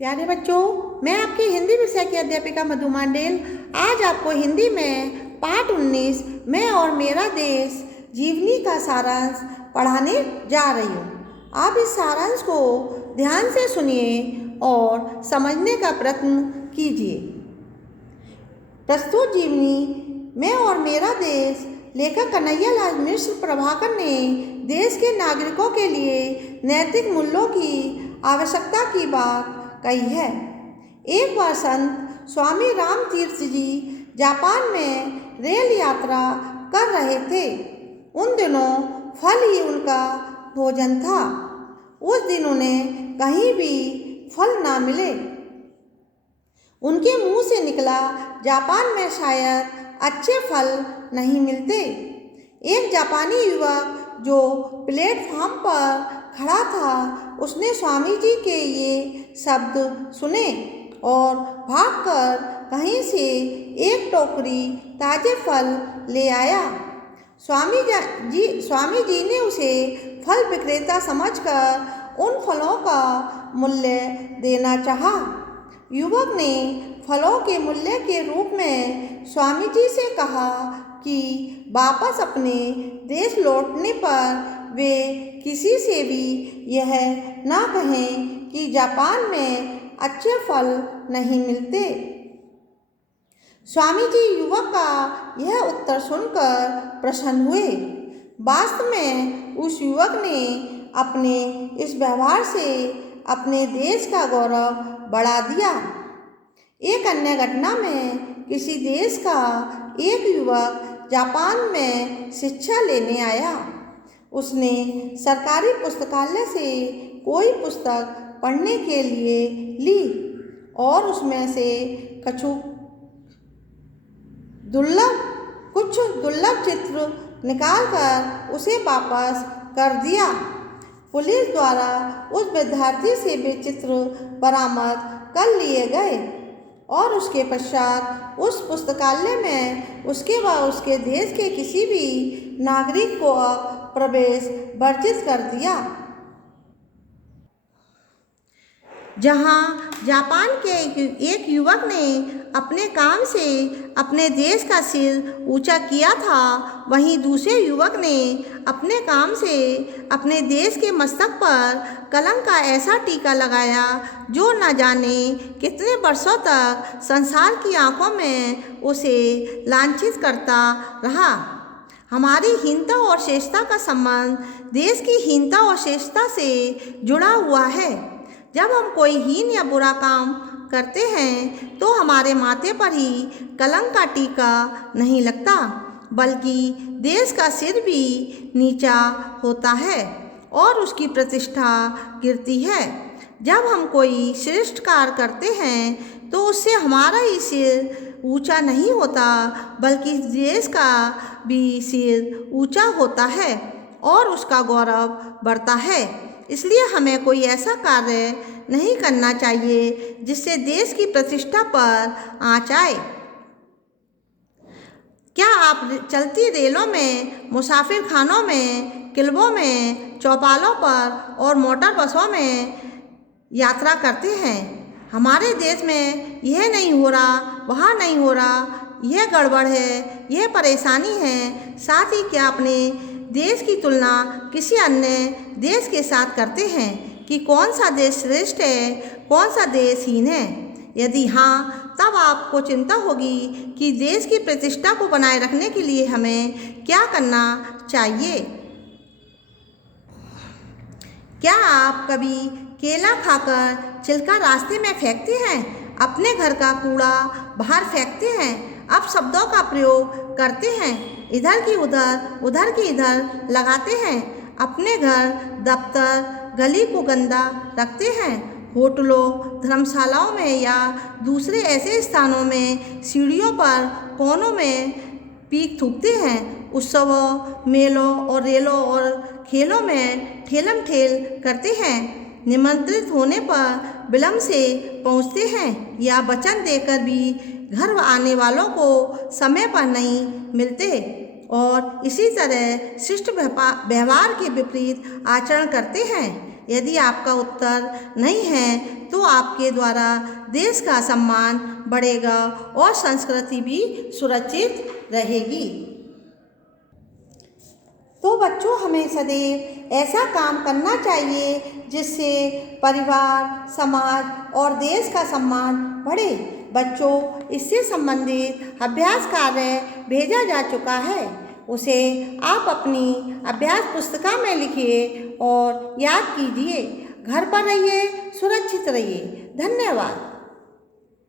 प्यारे बच्चों, मैं आपकी हिंदी विषय की अध्यापिका मधु मांडेल आज आपको हिंदी में पाठ 19 मैं और मेरा देश जीवनी का सारांश पढ़ाने जा रही हूँ। आप इस सारांश को ध्यान से सुनिए और समझने का प्रयत्न कीजिए। प्रस्तुत जीवनी मैं और मेरा देश लेखक कन्हैयालाल मिश्र प्रभाकर ने देश के नागरिकों के लिए नैतिक मूल्यों की आवश्यकता की बात कही है। एक बार संत स्वामी रामतीर्थ जी जापान में रेल यात्रा कर रहे थे। उन दिनों फल ही उनका भोजन था। उस दिन उन्हें कहीं भी फल ना मिले। उनके मुंह से निकला, जापान में शायद अच्छे फल नहीं मिलते। एक जापानी युवक जो प्लेटफॉर्म पर खड़ा था, उसने स्वामी जी के ये शब्द सुने और भागकर कहीं से एक टोकरी ताजे फल ले आया। स्वामी जी ने उसे फल विक्रेता समझकर उन फलों का मूल्य देना चाहा। युवक ने फलों के मूल्य के रूप में स्वामी जी से कहा कि वापस अपने देश लौटने पर वे किसी से भी यह ना कहें कि जापान में अच्छे फल नहीं मिलते। स्वामी जी युवक का यह उत्तर सुनकर प्रसन्न हुए। वास्तव में उस युवक ने अपने इस व्यवहार से अपने देश का गौरव बढ़ा दिया। एक अन्य घटना में किसी देश का एक युवक जापान में शिक्षा लेने आया। उसने सरकारी पुस्तकालय से कोई पुस्तक पढ़ने के लिए ली और उसमें से कुछ दुर्लभ चित्र निकालकर उसे वापस कर दिया। पुलिस द्वारा उस विद्यार्थी से वे चित्र बरामद कर लिए गए और उसके पश्चात उस पुस्तकालय में उसके व उसके देश के किसी भी नागरिक को प्रवेश वर्जित कर दिया। जहां जापान के एक युवक ने अपने काम से अपने देश का सिर ऊंचा किया था, वहीं दूसरे युवक ने अपने काम से अपने देश के मस्तक पर कलंक का ऐसा टीका लगाया जो न जाने कितने वर्षों तक संसार की आंखों में उसे लांछित करता रहा। हमारी हीनता और श्रेष्ठता का संबंध देश की हीनता और श्रेष्ठता से जुड़ा हुआ है। जब हम कोई हीन या बुरा काम करते हैं तो हमारे माथे पर ही कलंक का टीका नहीं लगता, बल्कि देश का सिर भी नीचा होता है और उसकी प्रतिष्ठा गिरती है। जब हम कोई श्रेष्ठ कार्य करते हैं तो उससे हमारा ही सिर ऊंचा नहीं होता, बल्कि देश का भी सिर ऊंचा होता है और उसका गौरव बढ़ता है। इसलिए हमें कोई ऐसा कार्य नहीं करना चाहिए जिससे देश की प्रतिष्ठा पर आँच आए। क्या आप चलती रेलों में, मुसाफिर खानों में, किल्बों में, चौपालों पर और मोटर बसों में यात्रा करते हैं? हमारे देश में यह नहीं हो रहा, वहाँ नहीं हो रहा, यह गड़बड़ है, यह परेशानी है। साथ ही क्या अपने देश की तुलना किसी अन्य देश के साथ करते हैं कि कौन सा देश श्रेष्ठ है, कौन सा देश हीन है? यदि हाँ, तब आपको चिंता होगी कि देश की प्रतिष्ठा को बनाए रखने के लिए हमें क्या करना चाहिए। क्या आप कभी केला खाकर छिलका रास्ते में फेंकते हैं? अपने घर का कूड़ा बाहर फेंकते हैं? अब शब्दों का प्रयोग करते हैं, इधर की उधर, उधर की इधर लगाते हैं। अपने घर, दफ्तर, गली को गंदा रखते हैं। होटलों, धर्मशालाओं में या दूसरे ऐसे स्थानों में सीढ़ियों पर कोनों में पीक थूकते हैं। उत्सवों, मेलों और रेलों और खेलों में ठेलम ठेल करते हैं। निमंत्रित होने पर विलंब से पहुंचते हैं या वचन देकर भी घर आने वालों को समय पर नहीं मिलते और इसी तरह शिष्ट व्यवहार के विपरीत आचरण करते हैं। यदि आपका उत्तर नहीं है तो तो आपके द्वारा देश का सम्मान बढ़ेगा और संस्कृति भी सुरक्षित रहेगी। तो बच्चों, हमें सदैव ऐसा काम करना चाहिए जिससे परिवार, समाज और देश का सम्मान बढ़े। बच्चों, इससे संबंधित अभ्यास कार्य भेजा जा चुका है, उसे आप अपनी अभ्यास पुस्तिका में लिखिए और याद कीजिए। घर पर रहिए, सुरक्षित रहिए। धन्यवाद।